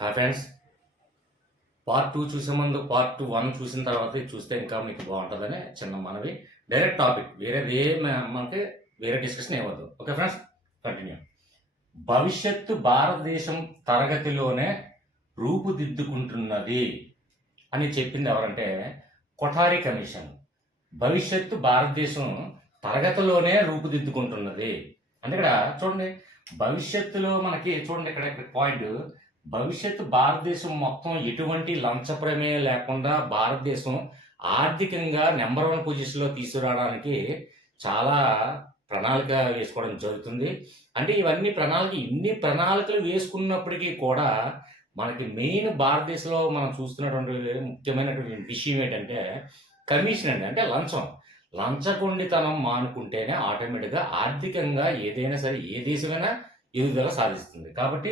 Hi friends, part 2 చూసే ముందు part 1 చూసిన తర్వాత ఇది చూస్తే ఇంకా మీకు బాగుంటుందని చిన్న మనవి. డైరెక్ట్ టాపిక్ వేరేది మనకి వేరే డిస్కషన్ ఏమవద్దు. Okay friends, continue. భవిష్యత్తు భారతదేశం తరగతిలోనే రూపుదిద్దుకుంటున్నది అని చెప్పింది ఎవరంటే కొఠారి కమిషన్. భవిష్యత్తు భారతదేశం తరగతిలోనే రూపుదిద్దుకుంటున్నది అంటే ఇక్కడ చూడండి, భవిష్యత్తులో మనకి చూడండి ఇక్కడ పాయింట్, భవిష్యత్తు భారతదేశం మొత్తం ఎటువంటి లంచ ప్రమేయం లేకుండా భారతదేశం ఆర్థికంగా నెంబర్ 1 పొజిషన్లో తీసుకురావడానికి చాలా ప్రణాళిక వేసుకోవడం జరుగుతుంది. అంటే ఇవన్నీ ఇన్ని ప్రణాళికలు వేసుకున్నప్పటికీ కూడా మనకి మెయిన్ భారతదేశంలో మనం చూస్తున్నటువంటి ముఖ్యమైనటువంటి విషయం ఏంటంటే కమిషన్ అండి. అంటే లంచగొండితనం మానుకుంటేనే ఆటోమేటిక్గా ఆర్థికంగా ఏదైనా సరే ఏ దేశమైనా ఎదుగుదల సాధిస్తుంది. కాబట్టి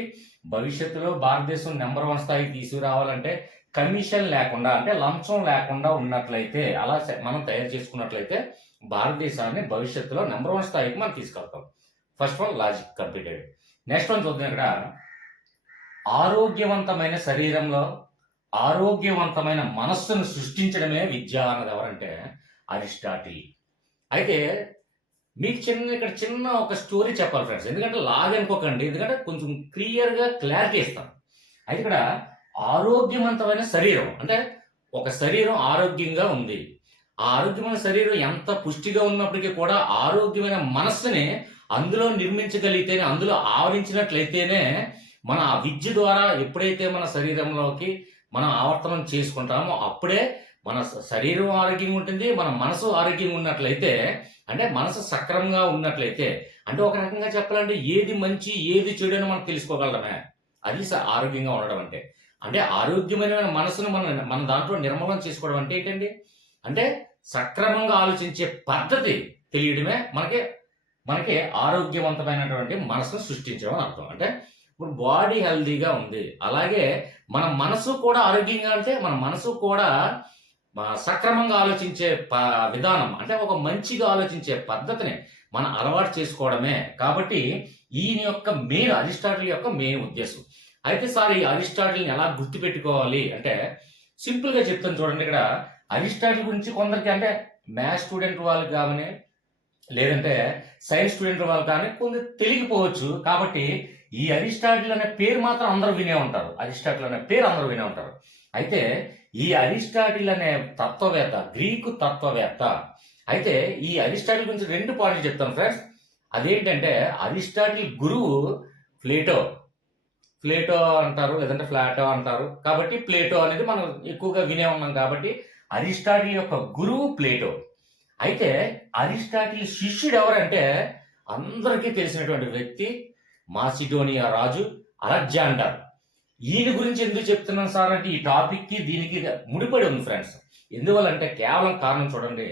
భవిష్యత్తులో భారతదేశం నెంబర్ 1 స్థాయికి తీసుకురావాలంటే కమిషన్ లేకుండా అంటే లంచం లేకుండా ఉన్నట్లయితే అలా మనం తయారు చేసుకున్నట్లయితే భారతదేశాన్ని భవిష్యత్తులో నెంబర్ 1 స్థాయికి మనం తీసుకెళ్తాం. First one logic completed. Next one చూద్దాం. ఇక్కడ ఆరోగ్యవంతమైన శరీరంలో ఆరోగ్యవంతమైన మనస్సును సృష్టించడమే విద్య అన్నది ఎవరంటే అరిస్టాటిల్. అయితే మీకు ఇక్కడ చిన్న ఒక స్టోరీ చెప్పాలి ఫ్రెండ్స్, ఎందుకంటే అనుకోకండి, ఎందుకంటే కొంచెం క్లియర్గా క్లారిటీ ఇస్తాను. అయితే ఇక్కడ ఆరోగ్యవంతమైన శరీరం అంటే ఒక శరీరం ఆరోగ్యంగా ఉంది. ఆ ఆరోగ్యమైన శరీరం ఎంత పుష్టిగా ఉన్నప్పటికీ కూడా ఆరోగ్యమైన మనస్సుని అందులో నిర్మించగలిగితేనే, అందులో ఆవరించినట్లయితేనే మన ఆ విద్య ద్వారా ఎప్పుడైతే మన శరీరంలోకి మనం ఆవర్తనం చేసుకుంటామో అప్పుడే మన శరీరం ఆరోగ్యంగా ఉంటుంది. మన మనసు ఆరోగ్యంగా ఉన్నట్లయితే అంటే మనసు సక్రమంగా ఉన్నట్లయితే అంటే ఒక రకంగా చెప్పాలంటే ఏది మంచి ఏది చెడు అని మనం తెలుసుకోగలమే. అది ఆరోగ్యంగా ఉండడం అంటే. అంటే ఆరోగ్యమైన మనసును మన దాంట్లో నిర్మూలన చేసుకోవడం అంటే ఏంటండి అంటే సక్రమంగా ఆలోచించే పద్ధతి తెలియడమే మనకి ఆరోగ్యవంతమైనటువంటి మనసును సృష్టించడం అని అర్థం. అంటే ఇప్పుడు బాడీ హెల్దీగా ఉంది, అలాగే మన మనసు కూడా ఆరోగ్యంగా అంటే మన మనసు కూడా సక్రమంగా ఆలోచించే విధానం అంటే ఒక మంచిగా ఆలోచించే పద్ధతిని మనం అలవాటు చేసుకోవడమే. కాబట్టి ఈయన యొక్క అరిస్టాటిల్ యొక్క మెయిన్ ఉద్దేశం. అయితే సార్ ఈ అరిస్టాటిల్ని ఎలా గుర్తుపెట్టుకోవాలి అంటే సింపుల్గా చెప్తాను చూడండి. ఇక్కడ అరిస్టాటిల్ గురించి కొందరికి అంటే మ్యాథ్స్ స్టూడెంట్ వాళ్ళకి కానీ లేదంటే సైన్స్ స్టూడెంట్ వాళ్ళు కానీ కొందరు తెలియకపోవచ్చు. కాబట్టి ఈ అరిస్టాటిల్ అనే పేరు మాత్రం అందరూ వినే ఉంటారు. అరిస్టాటిల్ అనే పేరు అందరూ వినే ఉంటారు. అయితే ఈ అరిస్టాటిల్ అనే తత్వవేత్త గ్రీకు తత్వవేత్త. అయితే ఈ అరిస్టాటిల్ గురించి 2 పాయింట్లు చెప్తాను ఫ్రెండ్స్. అదేంటంటే అరిస్టాటిల్ గురువు ప్లేటో అంటారు, లేదంటే ఫ్లాటో అంటారు. కాబట్టి ప్లేటో అనేది మనం ఎక్కువగా వినే ఉన్నాం. కాబట్టి అరిస్టాటిల్ యొక్క గురువు ప్లేటో. అయితే అరిస్టాటిల్ శిష్యుడు ఎవరంటే అందరికీ తెలిసినటువంటి వ్యక్తి మాసిడోనియా రాజు అలెగ్జాండర్. ఈయన గురించి ఎందుకు చెప్తున్నాను సార్ అంటే ఈ టాపిక్కి దీనికి ముడిపడి ఉంది ఫ్రెండ్స్. ఎందువల్లంటే కేవలం కారణం చూడండి.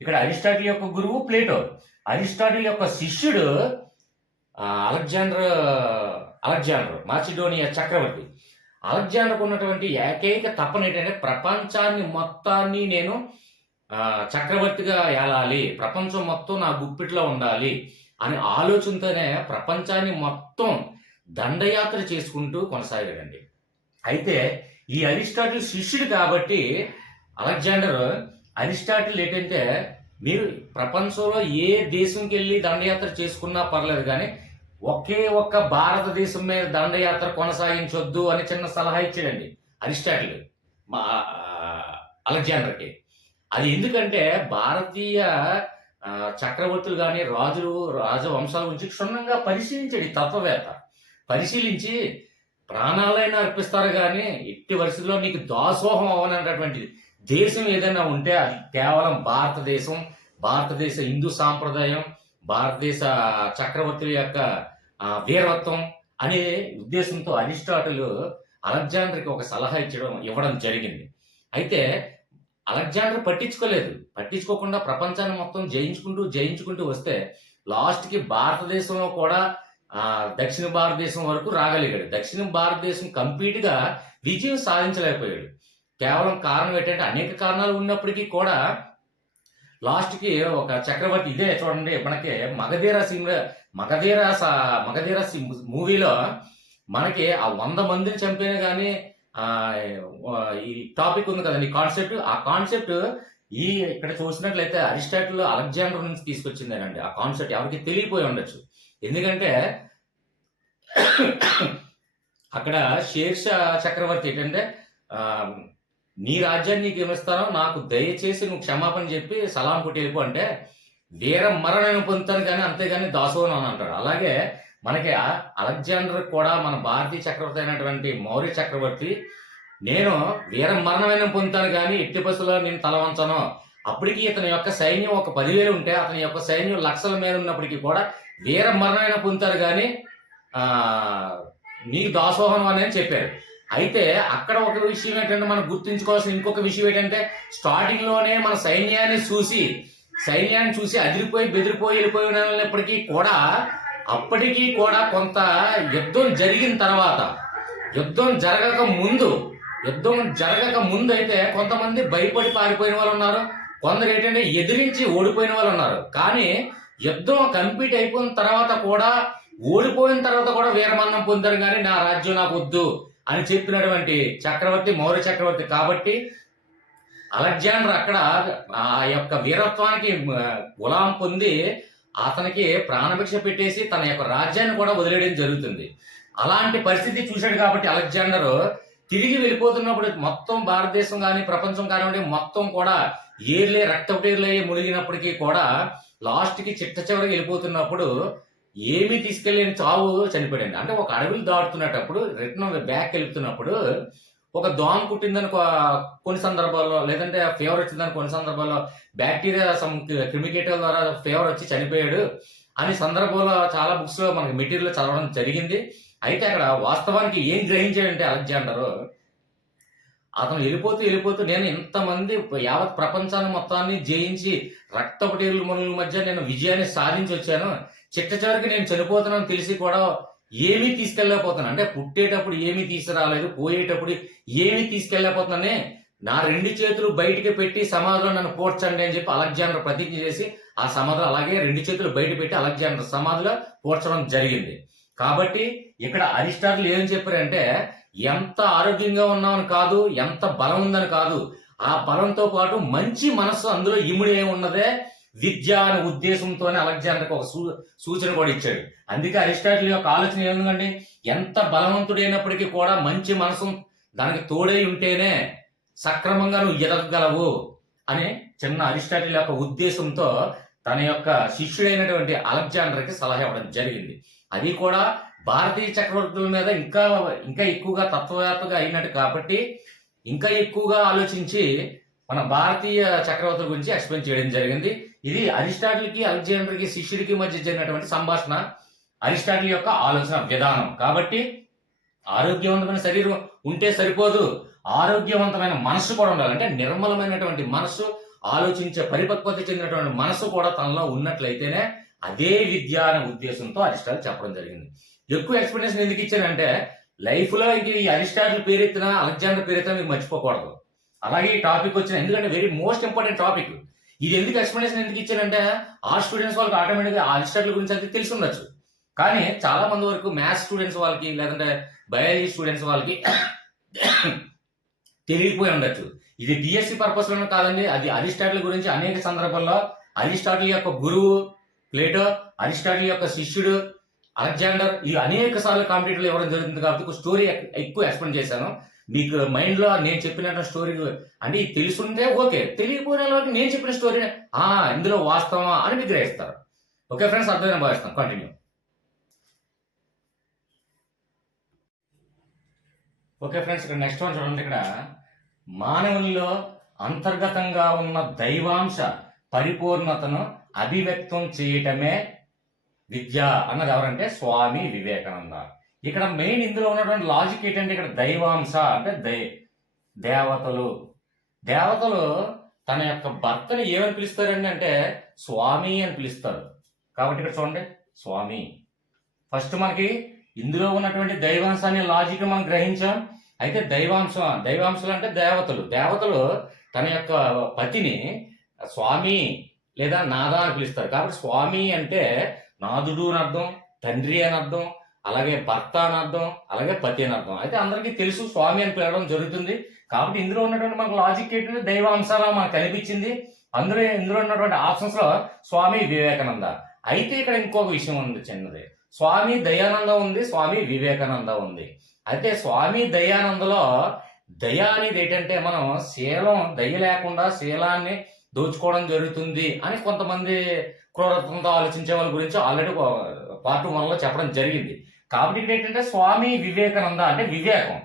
ఇక్కడ అరిస్టాటిల్ యొక్క గురువు ప్లేటో, అరిస్టాటిల్ యొక్క శిష్యుడు అలెగ్జాండర్ మాసిడోనియా చక్రవర్తి. అలెగ్జాండర్కు ఉన్నటువంటి ఏకైక తపన ఏంటంటే ప్రపంచాన్ని మొత్తాన్ని నేను చక్రవర్తిగా ఏలాలి, ప్రపంచం మొత్తం నా గుప్పిట్లో ఉండాలి అనే ఆలోచనతోనే ప్రపంచాన్ని మొత్తం దండయాత్ర చేసుకుంటూ కొనసాగాడండి. అయితే ఈ అరిస్టాటిల్ శిష్యుడు కాబట్టి అరిస్టాటిల్ ఏంటంటే మీరు ప్రపంచంలో ఏ దేశంకి వెళ్ళి దండయాత్ర చేసుకున్నా పర్లేదు, కానీ ఒకే ఒక్క భారతదేశం మీద దండయాత్ర కొనసాగించొద్దు అని చిన్న సలహా ఇచ్చాడండి అరిస్టాటిల్ అలెగ్జాండర్కి. అది ఎందుకంటే భారతీయ చక్రవర్తులు కానీ రాజవంశాల గురించి క్షుణ్ణంగా పరిశీలించాడు ఈ తత్వవేత్త. పరిశీలించి ప్రాణాలైనా అర్పిస్తారు కానీ ఎట్టి పరిస్థితుల్లో నీకు దాసోహం అవనటువంటిది దేశం ఏదైనా ఉంటే అది కేవలం భారతదేశ హిందూ సాంప్రదాయం, భారతదేశ చక్రవర్తుల యొక్క వీరత్వం అనే ఉద్దేశంతో అరిస్టాటిల్ అలెగ్జాండర్కి ఒక సలహా ఇవ్వడం జరిగింది. అయితే అలెగ్జాండర్ పట్టించుకోకుండా ప్రపంచాన్ని మొత్తం జయించుకుంటూ వస్తే లాస్ట్కి భారతదేశంలో కూడా దక్షిణ భారతదేశం వరకు రాగలిగాడు. దక్షిణ భారతదేశం కంప్లీట్గా విజయం సాధించలేకపోయాడు. కేవలం కారణం ఏంటంటే అనేక కారణాలు ఉన్నప్పటికీ కూడా లాస్ట్కి ఒక చక్రవర్తి ఇదే చూడండి. మనకి మగధీర మూవీలో మనకి ఆ 100 మందిని చంపినా గానీ ఈ టాపిక్ ఉంది కదండీ కాన్సెప్ట్. ఆ కాన్సెప్ట్ ఇక్కడ చూసినట్లయితే అరిస్టాటిల్, అలెగ్జాండర్ నుంచి తీసుకొచ్చిందేనండి. ఆ కాన్సెప్ట్ ఎవరికీ తెలియపోయి ఉండొచ్చు. ఎందుకంటే అక్కడ షేర్షా చక్రవర్తి ఏంటంటే ఆహ్, నీ రాజ్యాన్ని నీకేమిస్తానో నాకు దయచేసి నువ్వు క్షమాపణ చెప్పి సలాం కొట్టి వెళ్ళిపో అంటే, వీర మరణం పొందుతాను గానీ అంతేగాని దాసోహం అని అంటాడు. అలాగే మనకి అలెగ్జాండర్ కూడా మన భారతీయ చక్రవర్తి అయినటువంటి మౌర్య చక్రవర్తి, నేను వీర మరణమైనా పొందుతాను గానీ ఎట్టి పరిస్థితుల్లో నేను తల వంచను. అప్పటికి ఇతని యొక్క సైన్యం ఒక 10,000 ఉంటే అతని యొక్క సైన్యం లక్షల మీద ఉన్నప్పటికీ కూడా వీర మరణమైనా పొందుతారు గానీ నీకు దాసోహం అని చెప్పారు. అయితే అక్కడ ఒక విషయం ఏంటంటే మనం గుర్తుంచుకోవాల్సిన ఇంకొక విషయం ఏంటంటే స్టార్టింగ్ లోనే మన సైన్యాన్ని చూసి అదిరిపోయి బెదిరిపోయి వెళ్ళిపోయినప్పటికీ కూడా అప్పటికీ కూడా కొంత యుద్ధం జరిగిన తర్వాత యుద్ధం జరగక ముందు అయితే కొంతమంది భయపడి పారిపోయిన వాళ్ళు ఉన్నారు. కొందరు ఏంటంటే ఎదిరించి ఓడిపోయిన వాళ్ళు ఉన్నారు. కానీ యుద్ధం కంప్లీట్ అయిపోయిన తర్వాత కూడా ఓడిపోయిన తర్వాత కూడా వీరమరణం పొందారు కానీ నా రాజ్యం నాకు వద్దు అని చెప్పినటువంటి చక్రవర్తి మౌర్య చక్రవర్తి. కాబట్టి అలెగ్జాండర్ అక్కడ ఆ యొక్క వీరత్వానికి గులాం పొంది అతనికి ప్రాణభిక్ష పెట్టేసి తన యొక్క రాజ్యాన్ని కూడా వదిలేయడం జరుగుతుంది. అలాంటి పరిస్థితి చూశాడు కాబట్టి అలెగ్జాండర్ తిరిగి వెళ్ళిపోతున్నప్పుడు మొత్తం భారతదేశం కానీ ప్రపంచం కానివ్వండి మొత్తం కూడా రక్తపు మునిగినప్పటికీ కూడా లాస్ట్కి చిట్ట చివరికి వెళ్ళిపోతున్నప్పుడు ఏమీ తీసుకెళ్ళని చావు చనిపోయాడు. అంటే ఒక అడవిని దాటుతున్నప్పుడు రిటర్న్ బ్యాక్ వెళ్తున్నప్పుడు ఒక దోమ కుట్టిందని కొన్ని సందర్భాల్లో, లేదంటే ఫీవర్ వచ్చిందని కొన్ని సందర్భాల్లో, బ్యాక్టీరియా క్రిమికేటల్ ద్వారా ఫీవర్ వచ్చి చనిపోయాడు అనే సందర్భంలో చాలా బుక్స్ లో మనకి మెటీరియల్ చదవడం జరిగింది. అయితే అక్కడ వాస్తవానికి ఏం గ్రహించాడంటే అలెగ్జాండర్, అతను వెళ్ళిపోతూ నేను ఇంతమంది యావత్ ప్రపంచాన్ని మొత్తాన్ని జయించి రక్తపు మనుల మధ్య నేను విజయాన్ని సాధించి వచ్చాను, చిట్ట చివరికి నేను చనిపోతున్నాను తెలిసి కూడా ఏమీ తీసుకెళ్ళలేకపోతున్నాను. అంటే పుట్టేటప్పుడు ఏమీ తీసుకురాలేదు, పోయేటప్పుడు ఏమీ తీసుకెళ్ళలేకపోతున్నానే, నా 2 చేతులు బయటికి పెట్టి సమాధిలో నన్ను పోడ్చండి అని చెప్పి అలెగ్జాండర్ ప్రతిజ్ఞ చేసి ఆ సమాధిలో అలాగే 2 చేతులు బయట పెట్టి అలెగ్జాండర్ సమాధిలో పోడ్చడం జరిగింది. కాబట్టి ఇక్కడ అరిస్టాటిల్ ఏం చెప్పారంటే, ఎంత ఆరోగ్యంగా ఉన్నామని కాదు, ఎంత బలం ఉందని కాదు, ఆ బలంతో పాటు మంచి మనస్సు అందులో ఇముడే ఉన్నదే విద్య అనే ఉద్దేశంతోనే అలెగ్జాండర్కి ఒక సూచన కూడా ఇచ్చాడు. అందుకే అరిస్టాటిల్ యొక్క ఆలోచన ఏముందండి, ఎంత బలవంతుడైనప్పటికీ కూడా మంచి మనసు దానికి తోడై ఉంటేనే సక్రమంగా నువ్వు ఎదగగలవు అనే చిన్న అరిస్టాటిల్ యొక్క ఉద్దేశంతో తన యొక్క శిష్యుడైనటువంటి అలెగ్జాండర్కి సలహా ఇవ్వడం జరిగింది. అది కూడా భారతీయ చక్రవర్తుల మీద ఇంకా ఎక్కువగా తత్వవేత్తగా అయినట్టు కాబట్టి ఇంకా ఎక్కువగా ఆలోచించి మన భారతీయ చక్రవర్తుల గురించి ఎక్స్ప్లెయిన్ చేయడం జరిగింది. ఇది అరిస్టాటిల్కి అలెగ్జాండర్కి శిష్యుడికి మధ్య జరిగినటువంటి సంభాషణ, అరిస్టాటిల్ యొక్క ఆలోచన విధానం. కాబట్టి ఆరోగ్యవంతమైన శరీరం ఉంటే సరిపోదు, ఆరోగ్యవంతమైన మనస్సు కూడా ఉండాలి. అంటే నిర్మలమైనటువంటి మనస్సు, ఆలోచించే పరిపక్వత చెందినటువంటి మనస్సు కూడా తనలో ఉన్నట్లయితేనే అదే విద్య అనే ఉద్దేశంతో అరిస్టాటిల్ చెప్పడం జరిగింది. ఎక్కువ ఎక్స్ప్లెనేషన్ ఎందుకు ఇచ్చానంటే, లైఫ్ లో ఇంక ఈ అరిస్టాటిల్ పేరెత్తినా అలెగ్జాండర్ పేరెత్తినా మీరు మర్చిపోకూడదు. అలాగే ఈ టాపిక్ వచ్చిన ఎందుకంటే వెరీ మోస్ట్ ఇంపార్టెంట్ టాపిక్ ఇది. ఎందుకు ఎక్స్ప్లెనేషన్ ఎందుకు ఇచ్చానంటే, ఆ స్టూడెంట్స్ వాళ్ళకి ఆటోమేటిక్గా అరిస్టాటిల్ గురించి అయితే తెలిసి ఉండొచ్చు, కానీ చాలా మంది వరకు మ్యాథ్స్ స్టూడెంట్స్ వాళ్ళకి లేదంటే బయాలజీ స్టూడెంట్స్ వాళ్ళకి తెలియపోయి ఉండొచ్చు. ఇది డిఎస్సి పర్పస్ లోనే కాదండి, అది అరిస్టాటిల్ గురించి అనేక సందర్భాల్లో అరిస్టాటిల్ యొక్క గురువు ప్లేటో, అరిస్టాటిల్ యొక్క శిష్యుడు అలెగ్జాండర్, ఈ అనేక సార్లు కాంపిటేటివ్లో ఇవ్వడం జరుగుతుంది. కాబట్టి ఒక స్టోరీ ఎక్కువ ఎక్స్ప్లెయిన్ చేశాను. మీకు మైండ్ లో నేను చెప్పిన స్టోరీ అంటే తెలుసుంటే ఓకే, తెలియపోయిన వాళ్ళకి నేను చెప్పిన స్టోరీ ఇందులో వాస్తవమా అని మీకు గ్రహిస్తారు. ఓకే ఫ్రెండ్స్, అర్థమైన భావిస్తాం. కంటిన్యూ. ఓకే ఫ్రెండ్స్, ఇక్కడ నెక్స్ట్ వన్ చూడండి. ఇక్కడ మానవునిలో అంతర్గతంగా ఉన్న దైవాంశ పరిపూర్ణతను అభివ్యక్తం చేయటమే విద్య అన్నది ఎవరంటే స్వామి వివేకానంద. ఇక్కడ మెయిన్ ఇందులో ఉన్నటువంటి లాజిక్ ఏంటంటే, ఇక్కడ దైవాంశ అంటే దేవతలు తన యొక్క భర్తని ఏమని పిలుస్తారండి అంటే స్వామి అని పిలుస్తారు. కాబట్టి ఇక్కడ చూడండి, స్వామి ఫస్ట్ మనకి ఇందులో ఉన్నటువంటి దైవాంశ అనే లాజిక్ మనం గ్రహించాం. అయితే దైవాంశలు అంటే దేవతలు తన యొక్క పతిని స్వామి లేదా నాదా అని పిలుస్తారు. కాబట్టి స్వామి అంటే నాదుడు అని అర్థం, తండ్రి అని అర్థం. అలాగే భర్త అని అర్థం, అలాగే పతి అని అర్థం. అయితే అందరికీ తెలుసు స్వామి అని పిలవడం జరుగుతుంది. కాబట్టి ఇందులో ఉన్నటువంటి మనకు లాజిక్ ఏంటంటే దైవాంశాల మనకు కనిపించింది. ఇందులో ఉన్నటువంటి ఆప్షన్స్ లో స్వామి వివేకానంద. అయితే ఇక్కడ ఇంకొక విషయం ఉంది చిన్నది. స్వామి దయానంద ఉంది, స్వామి వివేకానంద ఉంది. అయితే స్వామి దయానందలో దయ అనేది ఏంటంటే మనం శీలం దయ లేకుండా శీలాన్ని దోచుకోవడం జరుగుతుంది అని కొంతమంది క్రూరత్వంతో ఆలోచించే వాళ్ళ గురించి ఆల్రెడీ పార్ట్ 1లో చెప్పడం జరిగింది. కాబట్టి ఇక్కడ ఏంటంటే స్వామి వివేకానంద అంటే వివేకం.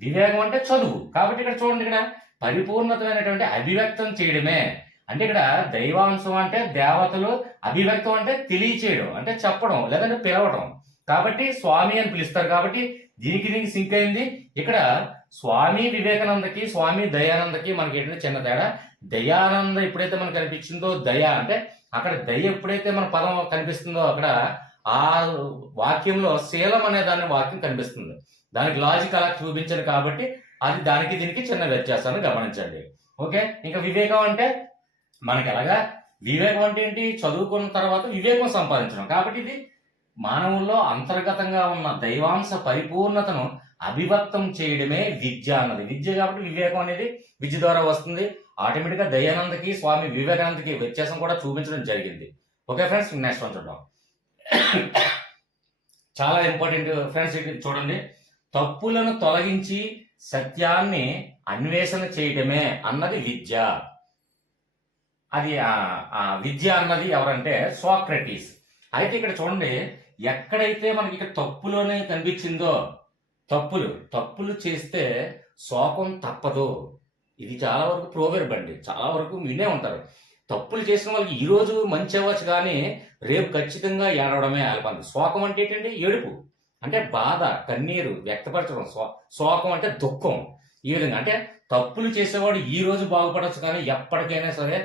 వివేకం అంటే చదువు. కాబట్టి ఇక్కడ చూడండి, ఇక్కడ పరిపూర్ణతమైనటువంటి అభివ్యక్తం చేయడమే. అంటే ఇక్కడ దైవాంశం అంటే దేవతలు, అభివ్యక్తం అంటే తెలియచేయడం, అంటే చెప్పడం లేదంటే పిలవడం. కాబట్టి స్వామి అని పిలుస్తారు. కాబట్టి దీనికి సింక్ అయింది. ఇక్కడ స్వామి వివేకానందకి స్వామి దయానందకి మనకి ఏంటంటే చిన్న తేడా. దయానంద ఎప్పుడైతే మనకు కనిపించిందో దయ అంటే అక్కడ దయ ఎప్పుడైతే మన పదం కనిపిస్తుందో అక్కడ ఆ వాక్యంలో శీలం అనే దాని వాక్యం కనిపిస్తుంది. దానికి లాజిక్ అలా చూపించను కాబట్టి అది దానికి దీనికి చిన్న వ్యత్యాసాన్ని గమనించండి. ఓకే, ఇంకా వివేకం అంటే మనకి ఎలాగా, వివేకం అంటే ఏంటి, చదువుకున్న తర్వాత వివేకం సంపాదించడం. కాబట్టి ఇది మానవుల్లో అంతర్గతంగా ఉన్న దైవాంశ పరిపూర్ణతను అభివ్యక్తం చేయడమే విద్య అన్నది. విద్య కాబట్టి వివేకం అనేది విద్య ద్వారా వస్తుంది. ఆటోమేటిక్గా దయానందకి స్వామి వివేకానందకి వ్యత్యాసం కూడా చూపించడం జరిగింది. ఓకే ఫ్రెండ్స్, నెక్స్ట్ వన్ చూద్దాం. చాలా ఇంపార్టెంట్ ఫ్రెండ్స్, చూడండి. తప్పులను తొలగించి సత్యాన్ని అన్వేషణ చేయడమే అన్నది విద్య. అది విద్య అన్నది ఎవరంటే సోక్రటీస్. అయితే ఇక్కడ చూడండి, ఎక్కడైతే మనకి ఇక్కడ తప్పులోనే కనిపించిందో తప్పులు చేస్తే శోకం తప్పదు. ఇది చాలా వరకు ప్రోవర్బ్ అండి, చాలా వరకు వినే ఉంటారు. తప్పులు చేసిన వాళ్ళకి ఈ రోజు మంచి అవ్వచ్చు కానీ రేపు ఖచ్చితంగా ఏడవడమే ఆల్పంది. శోకం అంటే ఏంటండి, ఏడుపు అంటే బాధ, కన్నీరు వ్యక్తపరచడం. శోకం అంటే దుఃఖం. ఈ విధంగా అంటే తప్పులు చేసేవాడు ఈ రోజు బాగుపడచ్చు కానీ ఎప్పటికైనా సరే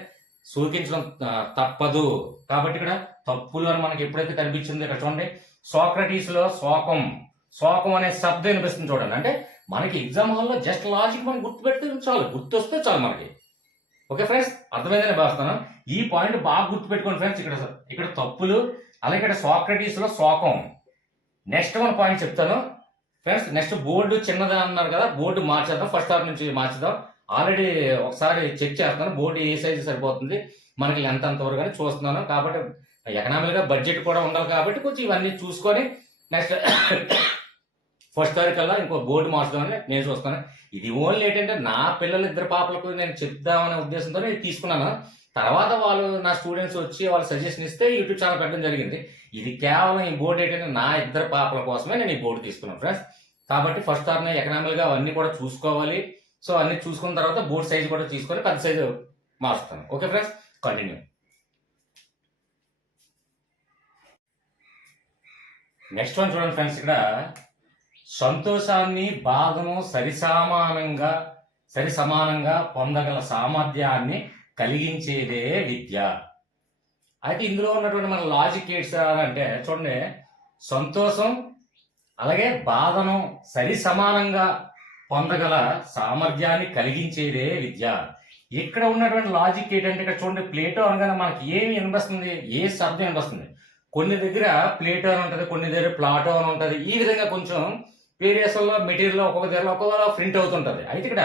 శోకించడం తప్పదు. కాబట్టి ఇక్కడ తప్పులు అని మనకి ఎప్పుడైతే కనిపించిందో ఇక్కడ చూడండి, సోక్రటీస్ లో శోకం అనే శబ్దం వినిపిస్తుంది చూడండి. అంటే మనకి ఎగ్జామ్ హాల్లో జస్ట్ లాజిక్ మనం గుర్తుపెడితే చాలు, గుర్తొస్తే చాలు మనకి. ఓకే ఫ్రెండ్స్, అర్థమైందని భావిస్తాను. ఈ పాయింట్ బాగా గుర్తుపెట్టుకోండి ఫ్రెండ్స్. ఇక్కడ తప్పులు, అలాగే ఇక్కడ సోక్రటీస్ లో శోకం. నెక్స్ట్ వన్ పాయింట్ చెప్తాను ఫ్రెండ్స్. నెక్స్ట్ బోర్డు చిన్నదా అన్నారు కదా, బోర్డు మార్చేద్దాం, ఫస్ట్ హాఫ్ నుంచి మార్చేద్దాం. ఆల్రెడీ ఒకసారి చెక్ చేస్తాను బోర్డు ఏ సైజు సరిపోతుంది మనకి ఎంత అంతవరకు అని చూస్తున్నాను. కాబట్టి ఎకనామిక్గా బడ్జెట్ కూడా ఉండాలి కాబట్టి కొంచెం ఇవన్నీ చూసుకొని నెక్స్ట్ ఫస్ట్ తారీఖల్లా ఇంకో బోర్డు మార్చుదామని నేను చూస్తాను. ఇది ఓన్లీ ఏంటంటే నా పిల్లలు ఇద్దరు పాపలకు నేను చెప్దామనే ఉద్దేశంతో నేను తీసుకున్నాను. తర్వాత వాళ్ళు నా స్టూడెంట్స్ వచ్చి వాళ్ళు సజెషన్ ఇస్తే యూట్యూబ్ ఛానల్ పెట్టడం జరిగింది. ఇది కేవలం ఈ బోర్డు ఏంటంటే నా ఇద్దరు పాపల కోసమే నేను ఈ బోర్డు తీసుకున్నాను ఫ్రెండ్స్. కాబట్టి ఫస్ట్ హాఫ్ ఎకనామిక్గా అవన్నీ కూడా చూసుకోవాలి. సో అన్ని చూసుకున్న తర్వాత బోర్డు సైజు కూడా తీసుకొని పెద్ద సైజు మార్చుతాను. Okay friends, continue. Next one చూడండి ఫ్రెండ్స్. ఇక్కడ సంతోషాన్ని బాధను సరిసమానంగా పొందగల సామర్థ్యాన్ని కలిగించేదే విద్య. అయితే ఇందులో ఉన్నటువంటి మన లాజిక్ ఏంటి అంటే చూడండి, సంతోషం అలాగే బాధను సరిసమానంగా పొందగల సామర్థ్యాన్ని కలిగించేదే విద్య. ఇక్కడ ఉన్నటువంటి లాజిక్ ఏంటంటే ఇక్కడ చూడండి, ప్లేటో అనగానే మనకి ఏమి వినిపిస్తుంది, ఏ శబ్దం వినిపిస్తుంది. కొన్ని దగ్గర ప్లేటో అని ఉంటుంది, కొన్ని దగ్గర ప్లాటో అని ఉంటుంది. ఈ విధంగా కొంచెం వేరియేషన్లో మెటీరియల్ ఒక్కొక్క దగ్గర ఒక్కొక్క ప్రింట్ అవుతుంటుంది. అయితే ఇక్కడ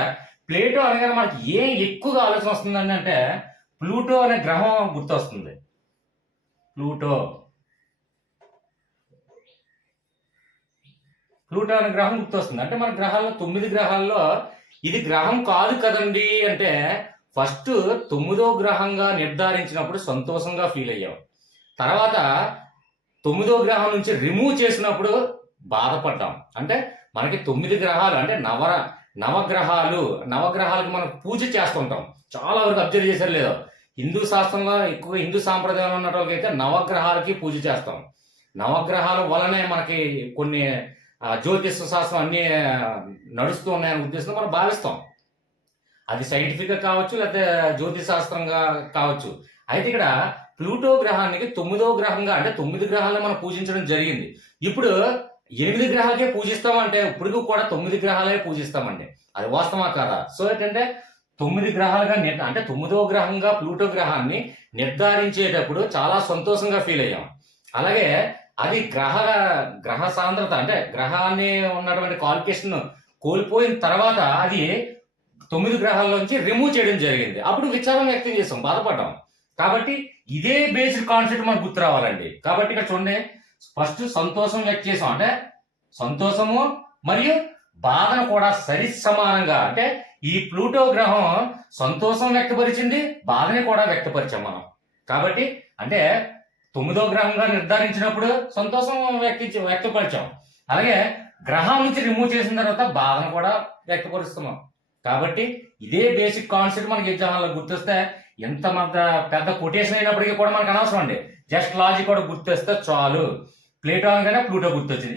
ప్లేటో అనగానే మనకి ఏం ఎక్కువగా ఆలోచన వస్తుందండి అంటే ప్లూటో అనే గ్రహం గుర్తొస్తుంది. ప్లూటో అనే గ్రహం గుర్తొస్తుంది. అంటే మన గ్రహాల్లో 9 గ్రహాల్లో ఇది గ్రహం కాదు కదండి అంటే ఫస్ట్ 9వ గ్రహంగా నిర్ధారించినప్పుడు సంతోషంగా ఫీల్ అయ్యాం. తర్వాత 9వ గ్రహం నుంచి రిమూవ్ చేసినప్పుడు బాధపడ్డాం. అంటే మనకి 9 గ్రహాలు అంటే నవగ్రహాలకు మనం పూజ చేస్తుంటాం. చాలా వరకు అబ్జర్వ్ చేశారు లేదో, హిందూ శాస్త్రంలో ఎక్కువ హిందూ సాంప్రదాయంలో ఉన్న వాళ్ళకైతే నవగ్రహాలకి పూజ చేస్తాం. నవగ్రహాల వలనే మనకి కొన్ని జ్యోతిష శాస్త్రం అన్ని నడుస్తూ ఉన్నాయనే ఉద్దేశంతో మనం భావిస్తాం. అది సైంటిఫిక్గా కావచ్చు లేకపోతే జ్యోతిష శాస్త్రంగా కావచ్చు. అయితే ఇక్కడ ప్లూటో గ్రహానికి 9వ గ్రహంగా అంటే 9 గ్రహాలను మనం పూజించడం జరిగింది. ఇప్పుడు 8 గ్రహాలకే పూజిస్తామంటే ఇప్పుడు కూడా 9 గ్రహాలే పూజిస్తామండి. అది వాస్తవా కాదా? సో ఏంటంటే 9 గ్రహాలుగా అంటే 9వ గ్రహంగా ప్లూటో గ్రహాన్ని నిర్ధారించేటప్పుడు చాలా సంతోషంగా ఫీల్ అయ్యాం. అలాగే అది గ్రహ సాంద్రత అంటే గ్రహాన్ని ఉన్నటువంటి క్వాలిఫికేషన్ కోల్పోయిన తర్వాత అది 9 గ్రహాల్లోంచి రిమూవ్ చేయడం జరిగింది. అప్పుడు విచారం వ్యక్తం చేసాం, బాధపడ్డాం. కాబట్టి ఇదే బేసిక్ కాన్సెప్ట్ మనకు గుర్తు రావాలండి. కాబట్టి ఇక్కడ చూడండి, ఫస్ట్ సంతోషం వ్యక్తం చేసాం, అంటే సంతోషము మరియు బాధను కూడా సరి సమానంగా, అంటే ఈ ప్లూటో గ్రహం సంతోషం వ్యక్తపరిచింది, బాధని కూడా వ్యక్తపరిచాం మనం. కాబట్టి అంటే 9వ గ్రహంగా నిర్ధారించినప్పుడు సంతోషం వ్యక్తపరిచాం, అలాగే గ్రహం నుంచి రిమూవ్ చేసిన తర్వాత బాధను కూడా వ్యక్తపరుస్తున్నాం. కాబట్టి ఇదే బేసిక్ కాన్సెప్ట్ మనకి ఎగ్జామ్లో గుర్తొస్తే ఎంత పెద్ద కొటేషన్ అయినప్పటికీ కూడా మనకు అనవసరం అండి, జస్ట్ లాజిక్ కూడా గుర్తొస్తే చాలు. ప్లేటో అనగానే ప్లూటో గుర్తొచ్చింది.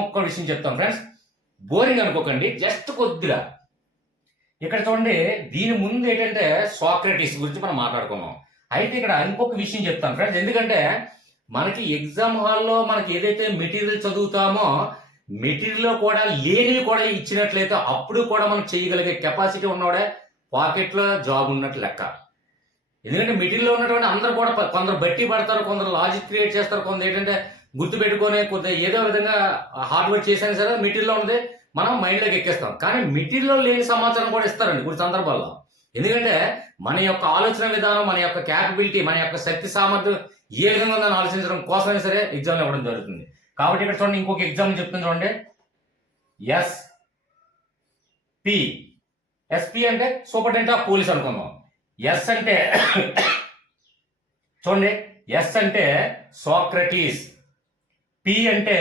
ఒక్క విషయం చెప్తాం ఫ్రెండ్స్, బోరింగ్ అనుకోకండి, జస్ట్ కొద్దిగా. ఇక్కడ చూడండి, దీని ముందు ఏంటంటే సాక్రటీస్ గురించి మనం మాట్లాడుకున్నాం. అయితే ఇక్కడ ఇంకొక విషయం చెప్తాను ఫ్రెండ్స్, ఎందుకంటే మనకి ఎగ్జామ్ హాల్లో మనకి ఏదైతే మెటీరియల్ చదువుతామో మెటీరియల్ కూడా లేనివి కూడా ఇచ్చినట్లయితే అప్పుడు కూడా మనం చేయగలిగే కెపాసిటీ ఉన్నవాడే పాకెట్లో జాబ్ ఉన్నట్లు లెక్క. ఎందుకంటే మెటీరియల్ ఉన్నటువంటి అందరూ కూడా కొందరు బట్టి పడతారు, కొందరు లాజిక్ క్రియేట్ చేస్తారు, కొందరు ఏంటంటే గుర్తు పెట్టుకొని కొద్దిగా ఏదో విధంగా హార్డ్ వర్క్ చేసినా సరే మెటీరియల్లో ఉంది మనం మైండ్లోకి ఎక్కేస్తాం. కానీ మెటీరియల్లో లేని సమాచారం కూడా ఇస్తారండి కొన్ని సందర్భాల్లో. ఎందుకంటే మన యొక్క ఆలోచన విధానం, మన యొక్క క్యాపబిలిటీ, మన యొక్క శక్తి సామర్థ్యం ఏ విధంగా ఉందని ఆలోచించడం కోసమే సరే ఎగ్జామ్లో ఇవ్వడం జరుగుతుంది. కాబట్టి ఇక్కడ చూడండి, ఇంకొక ఎగ్జాంపుల్ చెప్తుంది చూడండి. ఎస్పీ అంటే సూపరింటెండెంట్ ఆఫ్ పోలీస్ అనుకుందాం. ఎస్ అంటే చూడండి, ఎస్ అంటే సాక్రటీస్, పి అంటే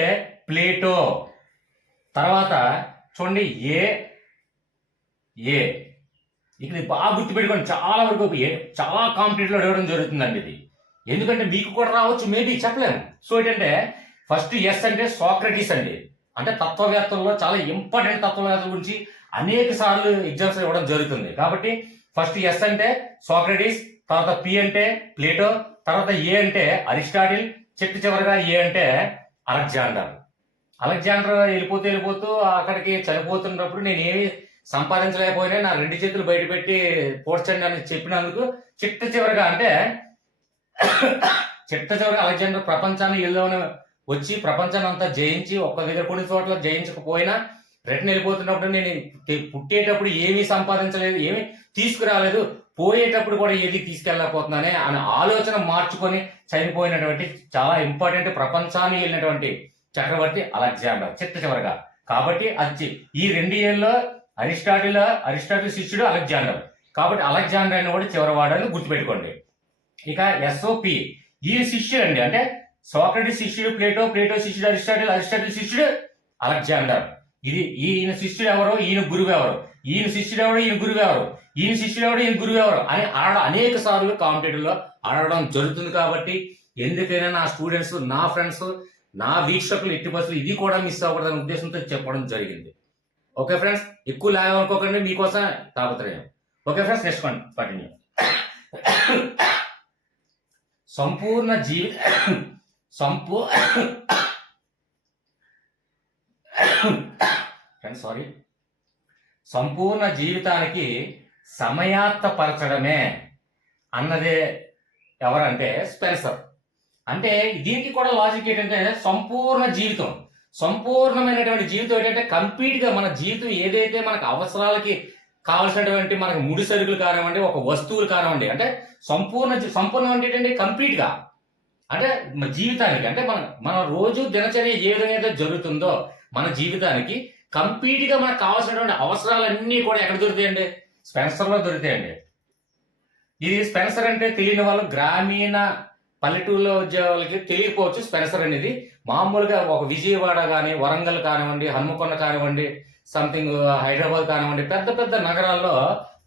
ప్లేటో, తర్వాత చూడండి ఏ ఇక్కడ బాగా గుర్తుపెట్టుకోండి, చాలా వరకు చాలా కాంపిటేటివ్లో ఇవ్వడం జరుగుతుందండి ఇది. ఎందుకంటే మీకు కూడా రావచ్చు, మేబీ చెప్పలేము. సో ఏంటంటే ఫస్ట్ ఎస్ అంటే సాక్రటీస్ అండి, అంటే తత్వవేత్తల్లో చాలా ఇంపార్టెంట్ తత్వవేత్తల గురించి అనేక సార్లు ఎగ్జామ్స్ ఇవ్వడం జరుగుతుంది. కాబట్టి ఫస్ట్ ఎస్ అంటే సాక్రటీస్, తర్వాత పి అంటే ప్లేటో, తర్వాత ఏ అంటే అరిస్టాటిల్, చివరిగా ఏ అంటే అలెగ్జాండర్ వెళ్ళిపోతూ అక్కడికి చనిపోతున్నప్పుడు నేను ఏమి సంపాదించలేకపోయినా నా 2 చేతులు బయట పెట్టి పోడ్చండి అని చెప్పినందుకు చివరిగా అంటే అలెగ్జాండర్ ప్రపంచాన్ని ఎల్లోనే వచ్చి ప్రపంచాన్ని అంతా జయించి ఒక్క దగ్గర కొన్ని చోట్ల జయించకపోయినా రిటర్న్ వెళ్ళిపోతున్నప్పుడు నేను పుట్టేటప్పుడు ఏమీ సంపాదించలేదు, ఏమీ తీసుకురాలేదు, పోయేటప్పుడు కూడా ఏది తీసుకెళ్ళకపోతున్నానే అనే ఆలోచన మార్చుకొని చనిపోయినటువంటి చాలా ఇంపార్టెంట్ ప్రపంచాన్ని వెళ్ళినటువంటి చక్రవర్తి అలెగ్జాండర్ చివరిగా. కాబట్టి అది ఈ 2 ఏళ్ళలో అరిస్టాటిల్ శిష్యుడు అలెగ్జాండర్. కాబట్టి అలెగ్జాండర్ అని కూడా చివరివాడని గుర్తుపెట్టుకోండి. ఇక ఎస్ఓపి ఈయన శిష్యుడు అండి, అంటే సాక్రటీస్ శిష్యుడు ప్లేటో శిష్యుడు అరిస్టాటిల్ శిష్యుడు అలెగ్జాండర్. ఈయన శిష్యుడు ఎవరో ఈయన గురువు ఎవరు, ఈయన శిష్యుడు ఎవరు ఈయన గురువు ఎవరు, ఈయన శిష్యుడు ఎవరు ఈయన గురువు ఎవరు అని అనేక సార్లు కాంపిటేటివ్లో అడగడం జరుగుతుంది. కాబట్టి ఎందుకైనా నా స్టూడెంట్స్, నా ఫ్రెండ్స్, నా వీక్షకులు ఎట్టి పరిస్థితులు ఇది కూడా మిస్ అవ్వకూడదనే ఉద్దేశంతో చెప్పడం జరిగింది. ఓకే ఫ్రెండ్స్, ఎక్కువ లాగ్ అనుకోకండి, మీకోసం తాపత్రయం. Okay friends, next continue. సంపూర్ణ జీవితానికి సమయాత్తపరచడమే అన్నదే ఎవరంటే స్పెన్సర్. అంటే దీనికి కూడా లాజిక్ ఏంటంటే సంపూర్ణమైనటువంటి జీవితం ఏంటంటే కంప్లీట్గా మన జీవితం ఏదైతే మనకు అవసరాలకి కావాల్సినటువంటి మనకు ముడి సరుకులు కానివ్వండి, ఒక వస్తువులు కానివ్వండి, అంటే సంపూర్ణం అంటే ఏంటంటే కంప్లీట్గా, అంటే మన జీవితానికి, అంటే మన రోజు దినచర్య ఏ విధంగా జరుగుతుందో మన జీవితానికి కంప్లీట్గా మనకు కావాల్సినటువంటి అవసరాలన్నీ కూడా ఎక్కడ దొరుకుతాయండి? స్పెన్సర్లో దొరుకుతాయండి. ఇది స్పెన్సర్ అంటే తెలియని వాళ్ళు, గ్రామీణ పల్లెటూరులో వచ్చే వాళ్ళకి తెలియకపోవచ్చు. స్పెన్సర్ అనేది మామూలుగా ఒక విజయవాడ కానీ, వరంగల్ కానివ్వండి, హన్మకొండ కానివ్వండి, సంథింగ్ హైదరాబాద్ కానివ్వండి, పెద్ద పెద్ద నగరాల్లో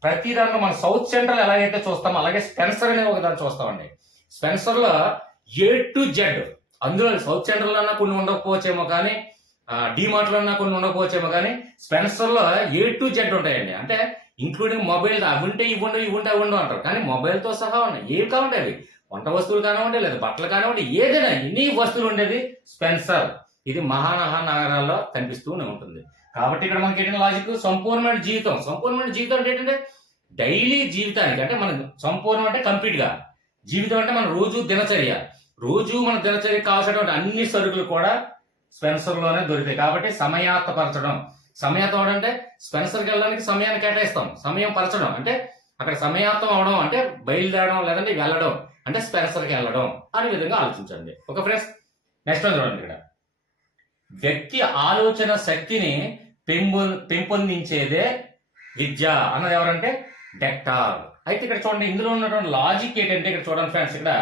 ప్రతి దాంట్లో మన సౌత్ సెంట్రల్ ఎలాగైతే చూస్తామో అలాగే స్పెన్సర్ అనేది ఒక దాన్ని చూస్తామండి. స్పెన్సర్లో A to Z, అందులో సౌత్ సెంట్రల్లో కొన్ని ఉండకపోవచ్చేమో కానీ, డిమార్ట్లో కొన్ని ఉండకపోవచ్చేమో కానీ స్పెన్సర్లో A to Z ఉంటాయండి. అంటే ఇంక్లూడింగ్ మొబైల్, అవి ఉంటే ఇవి ఉండవు అంటారు, కానీ మొబైల్తో సహా ఉన్నాయి. ఏవి కావండి అవి, వంట వస్తువులు కానివ్వండి, లేదా బట్టలు కానివ్వండి, ఏదైనా ఎన్ని వస్తువులు ఉండేది స్పెన్సర్. ఇది నగరాల్లో కనిపిస్తూనే ఉంటుంది. కాబట్టి ఇక్కడ మనకి ఏంటంటే లాజిక్, సంపూర్ణమైన జీవితం అంటే ఏంటంటే డైలీ జీవితానికి, అంటే మన సంపూర్ణం అంటే కంప్లీట్గా జీవితం అంటే మన రోజు దినచర్య, రోజు మన దినచర్యకు కావాల్సినటువంటి అన్ని సరుకులు కూడా స్పెన్సర్లోనే దొరుకుతాయి. కాబట్టి సమయాత్తపరచడం. సమయాత్తం అంటే స్పెన్సర్కి వెళ్ళడానికి సమయాన్ని కేటాయిస్తాం. సమయం పరచడం అంటే అక్కడ సమయాత్తం అవడం అంటే బయలుదేరడం, లేదంటే వెళ్ళడం అంటే స్పెన్సర్కి వెళ్ళడం అనే విధంగా ఆలోచించండి. ఓకే ఫ్రెండ్స్, నెక్స్ట్ వన్ చూడండి. ఇక్కడ వ్యక్తి ఆలోచన శక్తిని పెంపొందించేదే విద్య అన్నది ఎవరంటే డెక్టార్. అయితే ఇక్కడ చూడండి, ఇందులో ఉన్నటువంటి లాజిక్ ఏంటంటే ఇక్కడ చూడండి ఫ్రెండ్స్, ఇక్కడ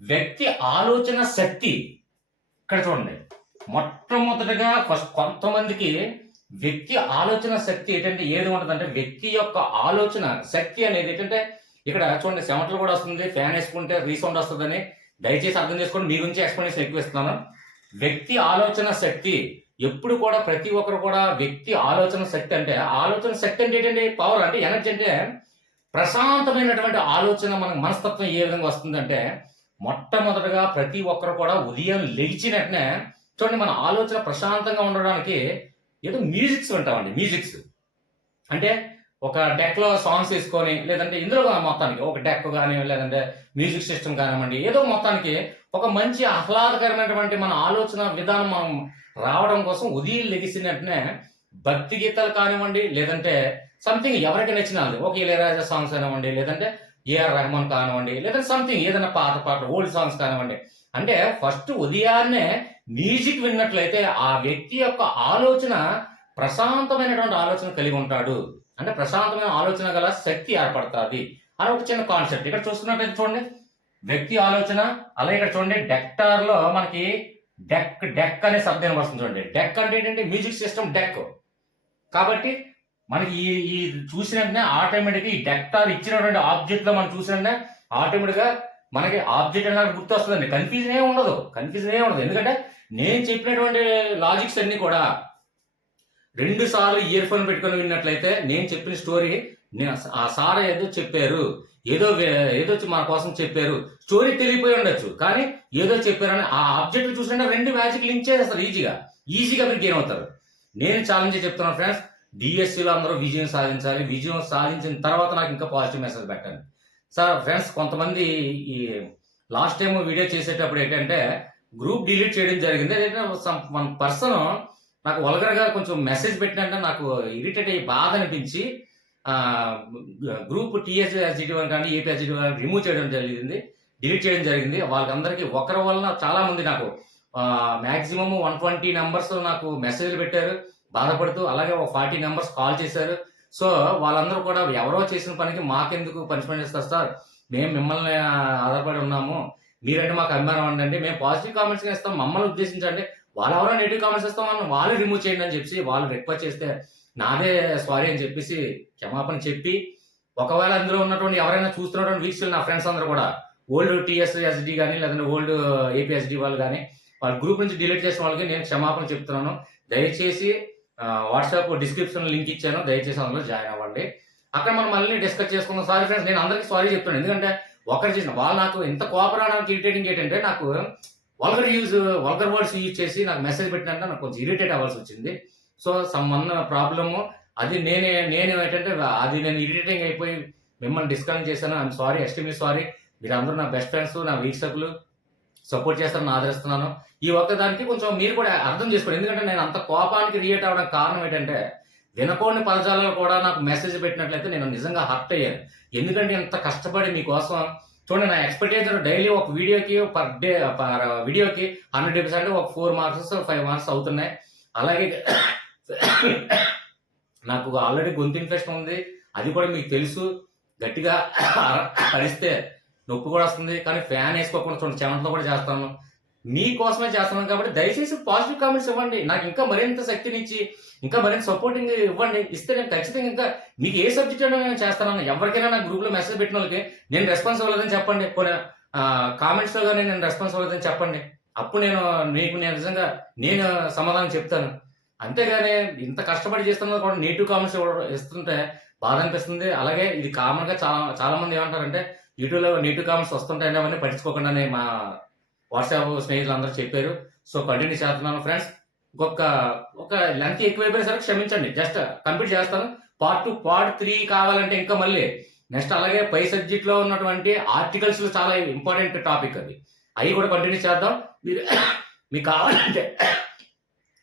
వ్యక్తి ఆలోచన శక్తి. ఇక్కడ చూడండి, మొట్టమొదటిగా ఫస్ట్ కొంతమందికి వ్యక్తి ఆలోచన శక్తి ఏంటంటే ఏది ఉంటుందంటే వ్యక్తి యొక్క ఆలోచన శక్తి అనేది ఏంటంటే ఇక్కడ చూడండి చెమటలు కూడా వస్తుంది, ఫ్యాన్ వేసుకుంటే రీసౌండ్ వస్తుందని దయచేసి అర్థం చేసుకోండి. మీ గురించి ఎక్స్ప్లెనేషన్ ఎక్కువ ఇస్తున్నాను. వ్యక్తి ఆలోచన శక్తి ఎప్పుడు కూడా ప్రతి ఒక్కరు కూడా వ్యక్తి ఆలోచన శక్తి అంటే ఏంటంటే పవర్ అంటే ఎనర్జీ అంటే ప్రశాంతమైనటువంటి ఆలోచన మన మనస్తత్వం ఏ విధంగా వస్తుందంటే మొట్టమొదటిగా ప్రతి ఒక్కరు కూడా ఉదయం లేచినట్టునే చూడండి మన ఆలోచన ప్రశాంతంగా ఉండడానికి ఏదో మ్యూజిక్స్ వింటామండి. మ్యూజిక్స్ అంటే ఒక డెక్ లో సాంగ్స్ వేసుకొని, లేదంటే ఇందులో మొత్తానికి ఒక డెక్ కానీ లేదంటే మ్యూజిక్ సిస్టమ్ కానివ్వండి, ఏదో మొత్తానికి ఒక మంచి ఆహ్లాదకరమైనటువంటి మన ఆలోచన విధానం మనం రావడం కోసం ఉదయం లెగిసినట్టునే భక్తి గీతాలు కానివ్వండి, లేదంటే సంథింగ్ ఎవరికి నచ్చిన ఒక ఇళయరాజా సాంగ్స్ కానివ్వండి, లేదంటే ఏఆర్ రెహమాన్ కానివ్వండి, లేదంటే సంథింగ్ ఏదైనా పాత పాటలు ఓల్డ్ సాంగ్స్ కానివ్వండి. అంటే ఫస్ట్ ఉదయాన్నే మ్యూజిక్ విన్నట్లయితే ఆ వ్యక్తి యొక్క ఆలోచన ప్రశాంతమైనటువంటి ఆలోచన కలిగి ఉంటాడు. అంటే ప్రశాంతమైన ఆలోచన గల శక్తి ఏర్పడుతుంది అని ఒక చిన్న కాన్సెప్ట్. ఇక్కడ చూస్తున్నట్లయితే చూడండి వ్యక్తి ఆలోచన. అలాగే ఇక్కడ చూడండి డెక్టార్ లో మనకి డెక్ అనే శబ్దం వస్తుంది. చూడండి డెక్ అంటే ఏంటంటే మ్యూజిక్ సిస్టమ్ డెక్. కాబట్టి మనకి ఈ చూసినట్టునే ఆటోమేటిక్ ఈ డెక్టార్ ఇచ్చినటువంటి ఆబ్జెక్ట్ లో మనం చూసినట్టునే ఆటోమేటిక్ గా మనకి ఆబ్జెక్ట్ అనేది గుర్తు వస్తుందండి. కన్ఫ్యూజన్ ఏ ఉండదు. ఎందుకంటే నేను చెప్పినటువంటి లాజిక్స్ అన్ని కూడా 2 సార్లు ఇయర్ ఫోన్ పెట్టుకొని విన్నట్లయితే నేను చెప్పిన స్టోరీ ఆ సార్ ఏదో చెప్పారు, ఏదో మన కోసం చెప్పారు, స్టోరీ తెలియపోయి ఉండొచ్చు, కానీ ఏదో చెప్పారని ఆ ఆబ్జెక్ట్ చూసినట్టే 2 మ్యాజిక్ లింక్ చేస్తారు. ఈజీగా మీరు గెయిన్ అవుతారు. నేను ఛాలెంజ్ చెప్తున్నాను ఫ్రెండ్స్, డిఎస్సిలో అందరూ విజయం సాధించాలి. విజయం సాధించిన తర్వాత నాకు ఇంకా పాజిటివ్ మెసేజ్ పెట్టండి సార్. ఫ్రెండ్స్ కొంతమంది ఈ లాస్ట్ టైం వీడియో చేసేటప్పుడు ఏంటంటే గ్రూప్ డిలీట్ చేయడం జరిగింది. ఏంటంటే వన్ పర్సన్ నాకు వల్గర్గా కొంచెం మెసేజ్ పెట్టినంటే నాకు ఇరిటేట్ అయ్యి బాధ అనిపించి గ్రూప్ టీఎస్జిటి కానీ ఏపీఎస్జిటి రిమూవ్ చేయడం జరిగింది, డిలీట్ చేయడం జరిగింది. వాళ్ళందరికీ ఒకరి వలన చాలా మంది నాకు మ్యాక్సిమం 120 నెంబర్స్ నాకు మెసేజ్లు పెట్టారు బాధపడుతూ. అలాగే ఒక 40 నెంబర్స్ కాల్ చేశారు. సో వాళ్ళందరూ కూడా ఎవరో చేసిన పనికి మాకెందుకు పనిష్మెంట్ ఇస్తారు సార్, మేము మిమ్మల్ని ఆధారపడి ఉన్నాము, మీరంటే మాకు అభిమానం అండి, మేము పాజిటివ్ కామెంట్స్ ఇస్తాం, మమ్మల్ని ఉద్దేశించండి, వాళ్ళు ఎవరో నెగిటివ్ కామెంట్స్ ఇస్తామని వాళ్ళు రిమూవ్ చేయండి అని చెప్పి వాళ్ళు రిక్వెస్ట్ చేస్తే నాదే సారీ అని చెప్పేసి క్షమాపణ చెప్పి, ఒకవేళ అందులో ఉన్నటువంటి ఎవరైనా చూస్తున్నటువంటి వీక్షలు నా ఫ్రెండ్స్ అందరూ కూడా ఓల్డ్ టీఎస్ఎస్డి కానీ లేదంటే ఓల్డ్ ఏపీఎస్డి వాళ్ళు కానీ వాళ్ళ గ్రూప్ నుంచి డిలీట్ చేసిన వాళ్ళకి నేను క్షమాపణ చెప్తున్నాను. దయచేసి వాట్సాప్ డిస్క్రిప్షన్ లింక్ ఇచ్చాను, దయచేసి అందులో జాయిన్ అవ్వండి. అక్కడ మనం మళ్ళీ డిస్కస్ చేసుకుందాం. సారీ ఫ్రెండ్స్, నేను అందరికీ సారీ చెప్తున్నాను. ఎందుకంటే ఒకరు చేసిన వాళ్ళు నాకు ఎంత కోపరాడానికి ఇరిటేటింగ్ ఏంటంటే నాకు వల్గర్ వర్డ్స్ యూజ్ చేసి నాకు మెసేజ్ పెట్టినంటే నాకు కొంచెం ఇరిటేట్ అవ్వాల్సి వచ్చింది. సో సమ్ ప్రాబ్లము అది నేను ఏంటంటే అది నేను ఇరిటేటింగ్ అయిపోయి మిమ్మల్ని డిస్కనెక్ట్ చేశాను. I'm sorry, extremely sorry. మీరు అందరూ నా బెస్ట్ ఫ్రెండ్స్, నా వీక్షకులు, సపోర్ట్ చేస్తారని ఆదరిస్తున్నాను. ఈ ఒక్క దానికి కొంచెం మీరు కూడా అర్థం చేసుకోండి. ఎందుకంటే నేను అంత కోపానికి రియేట్ అవ్వడానికి కారణం ఏంటంటే వినకోని పదజాలలో కూడా నాకు మెసేజ్ పెట్టినట్లయితే నేను నిజంగా హర్ట్ అయ్యాను. ఎందుకంటే ఇంత కష్టపడి మీకోసం చూడండి, నా ఎక్స్పెక్టేషన్ డైలీ ఒక వీడియోకి పర్ వీడియోకి 100 ఎపిసోడ్ ఒక 4 మార్క్స్ 5 మార్క్స్ అవుతున్నాయి. అలాగే నాకు ఆల్రెడీ గొంతు ఇన్ఫెక్షన్ ఉంది, అది కూడా మీకు తెలుసు. గట్టిగా అరిస్తే నొప్పి కూడా వస్తుంది, కానీ ఫ్యాన్ వేసుకోకుండా చూడండి చెమటతో కూడా చేస్తాను, మీకోసమే చేస్తున్నాను. కాబట్టి దయచేసి పాజిటివ్ కామెంట్స్ ఇవ్వండి, నాకు ఇంకా మరింత శక్తినిచ్చి ఇంకా మరింత సపోర్టింగ్ ఇవ్వండి. ఇస్తే నేను ఖచ్చితంగా ఇంకా మీకు ఏ సబ్జెక్ట్ అయినా నేను చేస్తాను. ఎవరికైనా నా గ్రూప్లో మెసేజ్ పెట్టిన వాళ్ళకి నేను రెస్పాన్స్ అవ్వలేదని చెప్పండి, కొన్ని కామెంట్స్లో కానీ నేను రెస్పాన్స్ అవ్వలేదని చెప్పండి. అప్పుడు నేను నిజంగా నేను సమాధానం చెప్తాను. అంతేగాని ఇంత కష్టపడి చేస్తున్నది కూడా నెగిటివ్ కామెంట్స్ ఇస్తుంటే బాధ అనిపిస్తుంది. అలాగే ఇది కామన్గా చాలా మంది ఏమంటారంటే యూట్యూబ్లో నెగిటివ్ కామెంట్స్ వస్తుంటాయండి, అవన్నీ పట్టించుకోకుండానే మా వాట్సాప్ స్నేహితులు అందరూ చెప్పారు. సో కంటిన్యూ చేస్తున్నాను ఫ్రెండ్స్. ఒక లెంత్ ఎక్కువైపోయినా సరే క్షమించండి, జస్ట్ కంప్లీట్ చేస్తాను. పార్ట్ 2 పార్ట్ 3 కావాలంటే ఇంకా మళ్ళీ నెక్స్ట్. అలాగే పై సబ్జెక్ట్ లో ఉన్నటువంటి ఆర్టికల్స్ లో చాలా ఇంపార్టెంట్ టాపిక్ అది. అవి కూడా కంటిన్యూ చేద్దాం. మీరు మీకు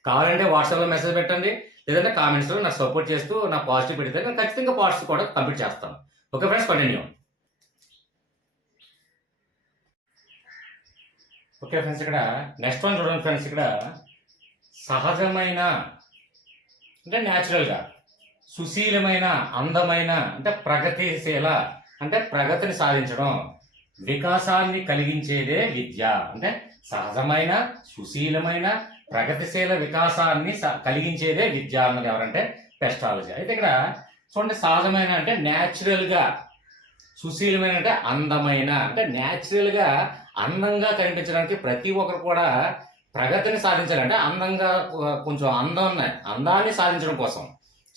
కావాలంటే వాట్సాప్లో మెసేజ్ పెట్టండి, లేదంటే కామెంట్స్లో నాకు సపోర్ట్ చేస్తూ నా పాజిటివ్ పెడితే నేను ఖచ్చితంగా పాజిటివ్ కూడా కంప్లీట్ చేస్తాను. Okay friends, continue. Okay friends, ఇక్కడ నెక్స్ట్ వన్ చూడండి ఫ్రెండ్స్. ఇక్కడ సహజమైన అంటే న్యాచురల్గా, సుశీలమైన, అందమైన అంటే ప్రగతిశీల అంటే ప్రగతిని సాధించడం, వికాసాన్ని కలిగించేదే విద్య. అంటే సహజమైన, సుశీలమైన, ప్రగతిశీల వికాసాన్ని కలిగించేదే విద్య అన్నది ఎవరంటే పెస్టాలజీ. అయితే ఇక్కడ చూడండి, సహజమైన అంటే న్యాచురల్గా, సుశీలమైన అంటే అందమైన అంటే న్యాచురల్గా అందంగా కనిపించడానికి ప్రతి ఒక్కరు కూడా ప్రగతిని సాధించాలంటే అందంగా కొంచెం అందాన్ని సాధించడం కోసం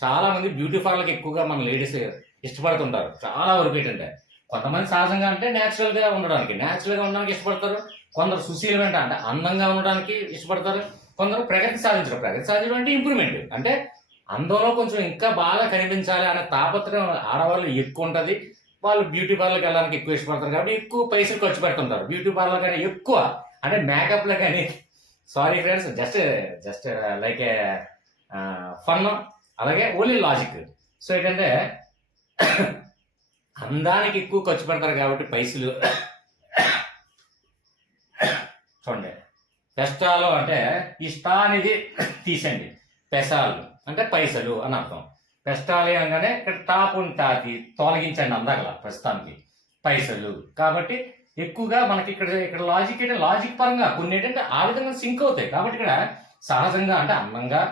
చాలా మంది బ్యూటీ పార్లర్కి ఎక్కువగా మన లేడీస్ ఇష్టపడుతుంటారు. చాలా వరకు ఏంటంటే కొంతమంది సహజంగా అంటే న్యాచురల్గా ఉండడానికి ఇష్టపడతారు, కొందరు సుశీలమైన అంటే అందంగా ఉండడానికి ఇష్టపడతారు, కొందరు ప్రగతి సాధించడం అంటే ఇంప్రూవ్మెంట్ అంటే అందంలో కొంచెం ఇంకా బాగా కనిపించాలి అనే తాపత్రయం ఆడవాళ్ళు ఎక్కువ ఉంటుంది. వాళ్ళు బ్యూటీ పార్లర్కి వెళ్ళడానికి ఎక్కువ ఇష్టపడతారు కాబట్టి ఎక్కువ పైసలు ఖర్చు పెడుతుంటారు. బ్యూటీ పార్లర్ కానీ ఎక్కువ అంటే మేకప్లో కానీ, సారీ ఫ్రెండ్స్, జస్ట్ లైక్ ఏ ఫన్, అలాగే ఓన్లీ లాజిక్. సో ఏంటంటే అందానికి ఎక్కువ ఖర్చు పెడతారు కాబట్టి పైసలు. చూడండి, పెస్టాలు అంటే ఇష్టానిది తీసండి, పెసాలు అంటే పైసలు అని అర్థం. పెస్టాలి అనగానే ఇక్కడ టాప్ ఉంటుంది, తొలగించండి అందగల ప్రస్తుతానికి పైసలు. కాబట్టి ఎక్కువగా మనకి ఇక్కడ లాజిక్ అంటే లాజిక్ పరంగా కొన్ని ఏంటంటే ఆ విధంగా సింక్ అవుతాయి. కాబట్టి ఇక్కడ సహజంగా అంటే అందంగా,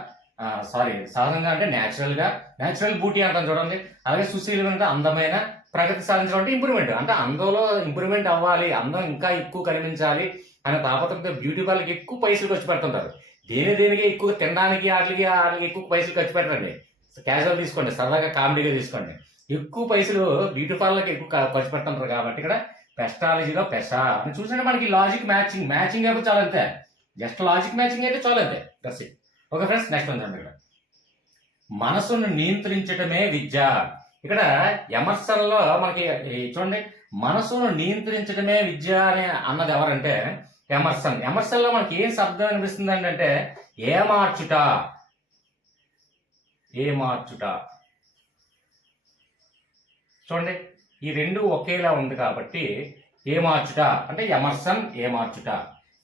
సహజంగా అంటే న్యాచురల్ బ్యూటీ అంటాం చూడండి. అలాగే సుశీలం అంటే అందమైన, ప్రగతి సాధించడం అంటే ఇంప్రూవ్మెంట్ అంటే అందంలో ఇంప్రూవ్మెంట్ అవ్వాలి, అందం ఇంకా ఎక్కువ కనిపించాలి అనే తాపత్రయంతో బ్యూటీ పార్లర్కి ఎక్కువ పైసలు ఖర్చు పెడుతుంటారు. దేనికి ఎక్కువ తినడానికి వాటికి ఎక్కువ పైసలు ఖర్చు పెట్టండి. క్యాజువల్ తీసుకోండి, సరదాగా కామెడీగా తీసుకోండి. ఎక్కువ పైసలు బ్యూటీ పార్లర్కి ఎక్కువ ఖర్చు పెడుతుంటారు కాబట్టి ఇక్కడ పెస్టాలజీలో పెసా అని చూసినట్టు మనకి లాజిక్ మ్యాచింగ్ అయితే చాలా అంతే, జస్ట్ లాజిక్ మ్యాచింగ్ అయితే చాలా అంతే. ఓకే ఫ్రెండ్స్, నెక్స్ట్ ఉంది ఇక్కడ మనసును నియంత్రించటమే విద్య. ఇక్కడ ఎమర్సన్లో మనకి చూడండి, మనసును నియంత్రించడమే విద్య అని అన్నది ఎవరంటే ఎమర్సన్లో మనకి ఏం శబ్దం అనిపిస్తుంది అంటే ఏమార్చుట. చూడండి, ఈ రెండు ఒకేలా ఉంది కాబట్టి ఏమార్చుట అంటే ఏమార్చుట.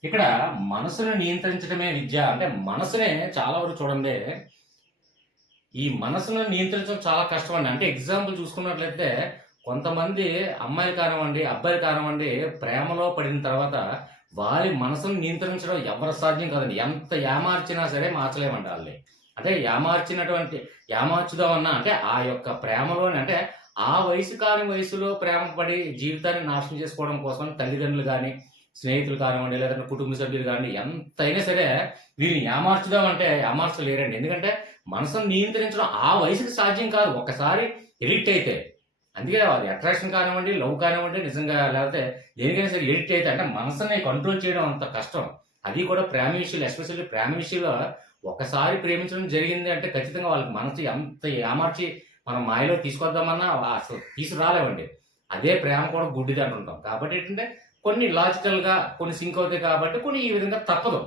ఇక్కడ మనసును నియంత్రించడమే విద్య అంటే మనసునే చాలా వరకు చూడండి, ఈ మనసును నియంత్రించడం చాలా కష్టం అండి. అంటే ఎగ్జాంపుల్ చూసుకున్నట్లయితే కొంతమంది అమ్మాయిలు కానివ్వండి, అబ్బాయిలు కానివ్వండి, ప్రేమలో పడిన తర్వాత వారి మనసును నియంత్రించడం ఎవరి సాధ్యం కాదండి. ఎంత ఏమార్చినా సరే మార్చలేమండి వాళ్ళని. అంటే ఏమార్చుదామన్నా అంటే ఆ యొక్క ప్రేమలోని అంటే ఆ వయసు కాని వయసులో ప్రేమ పడి జీవితాన్ని నాశనం చేసుకోవడం కోసం తల్లిదండ్రులు కానీ, స్నేహితులు కానివ్వండి, లేదంటే కుటుంబ సభ్యులు కానీ ఎంతైనా సరే వీరిని ఏమార్చుదామంటే ఏమార్చలేరండి. ఎందుకంటే మనసును నియంత్రించడం ఆ వయసుకి సాధ్యం కాదు, ఒక్కసారి ఎడిక్ట్ అయితే. అందుకే అది అట్రాక్షన్ కానివ్వండి, లవ్ కానివ్వండి, నిజంగా లేకపోతే దేనికైనా సరే ఎడిక్ట్ అయితే అంటే మనసుని కంట్రోల్ చేయడం అంత కష్టం. అది కూడా ప్రేమ విషయాలు, ఎస్పెషల్లీ ప్రేమ విషయంలో ఒకసారి ప్రేమించడం జరిగింది అంటే ఖచ్చితంగా వాళ్ళకి మనసు ఎంత ఏమార్చి మనం మాయలో తీసుకొద్దామన్నా అసలు తీసుకురాలేమండి. అదే ప్రేమ కూడా గుడ్డిది అంటుంటాం. కాబట్టి ఏంటంటే కొన్ని లాజికల్గా కొన్ని సింక్ అవుతాయి కాబట్టి కొన్ని ఈ విధంగా తప్పదు.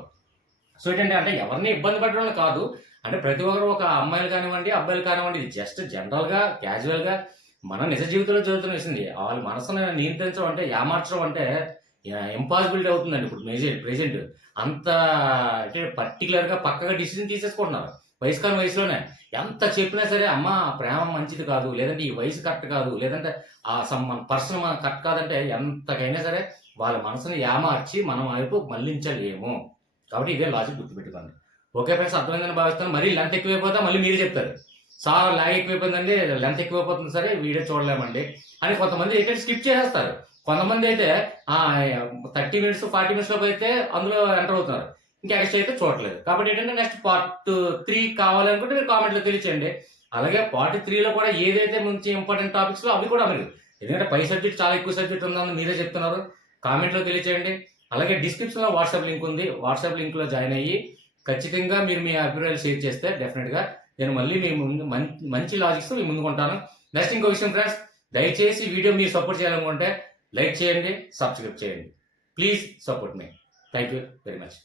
సో ఏంటంటే అంటే ఎవరిని ఇబ్బంది పెట్టడం కాదు, అంటే ప్రతి ఒక్కరు ఒక అమ్మాయిలు కానివ్వండి, అబ్బాయిలు కానివ్వండి, ఇది జస్ట్ జనరల్గా క్యాజువల్గా మన నిజ జీవితంలో జరుగుతున్న విషయం. వాళ్ళ మనసును నియంత్రించడం అంటే ఏమార్చడం అంటే ఇంపాసిబిలిటీ అవుతుందండి ఇప్పుడు ప్రెజెంట్. అంత అంటే పర్టికులర్గా పక్కగా డిసిజన్ తీసేసుకుంటున్నారు వయసు కాని వయసులోనే. ఎంత చెప్పినా సరే అమ్మ ప్రేమ మంచిది కాదు, లేదంటే ఈ వయసు కరెక్ట్ కాదు, లేదంటే మన పర్సన్ కరెక్ట్ కాదంటే ఎంతకైనా సరే వాళ్ళ మనసుని ఏమార్చి మనం వైపు మళ్లించలేము. కాబట్టి ఇదే లాజిక్ గుర్తుపెట్టుకోండి. ఓకే ఫ్రెండ్స్, అర్థమైందని భావిస్తాను. మరీ లెంత్ ఎక్కువైపోతా మళ్ళీ మీరే చెప్తారు, సార్ లాగ్ ఎక్కువైపోయిందండి, లెంత్ ఎక్కువైపోతుంది సరే వీడియో చూడలేమండి అని కొంతమంది అయితే స్కిప్ చేసేస్తారు. కొంతమంది అయితే 30 minutes 40 minutes లోపు అయితే అందులో ఎంటర్ అవుతున్నారు, ఇంకా ఎక్స్ట్రా అయితే చూడట్లేదు. కాబట్టి ఏంటంటే నెక్స్ట్ పార్ట్ 3 కావాలనుకుంటే మీరు కామెంట్లో తెలియచేయండి. అలాగే పార్ట్ 3లో కూడా ఏదైతే మంచి ఇంపార్టెంట్ టాపిక్స్లో అవి కూడా మీరు, ఎందుకంటే పై సబ్జెక్ట్ చాలా ఎక్కువ సబ్జెక్ట్ ఉందని మీరే చెప్తున్నారు, కామెంట్లో తెలియచేయండి. అలాగే డిస్క్రిప్షన్లో వాట్సాప్ లింక్ ఉంది, వాట్సాప్ లింక్లో జాయిన్ అయ్యి ఖచ్చితంగా మీరు మీ అభిప్రాయాలు షేర్ చేస్తే డెఫినెట్గా నేను మళ్ళీ మీ ముందు మంచి లాజిక్స్ మీ ముందుకుంటాను. నెక్స్ట్ ఇంకో విషయం ఫ్రెండ్స్, దయచేసి వీడియో మీరు సపోర్ట్ చేయాలనుకుంటే లైక్ చేయండి, సబ్స్క్రైబ్ చేయండి. Please support me. Thank you very much.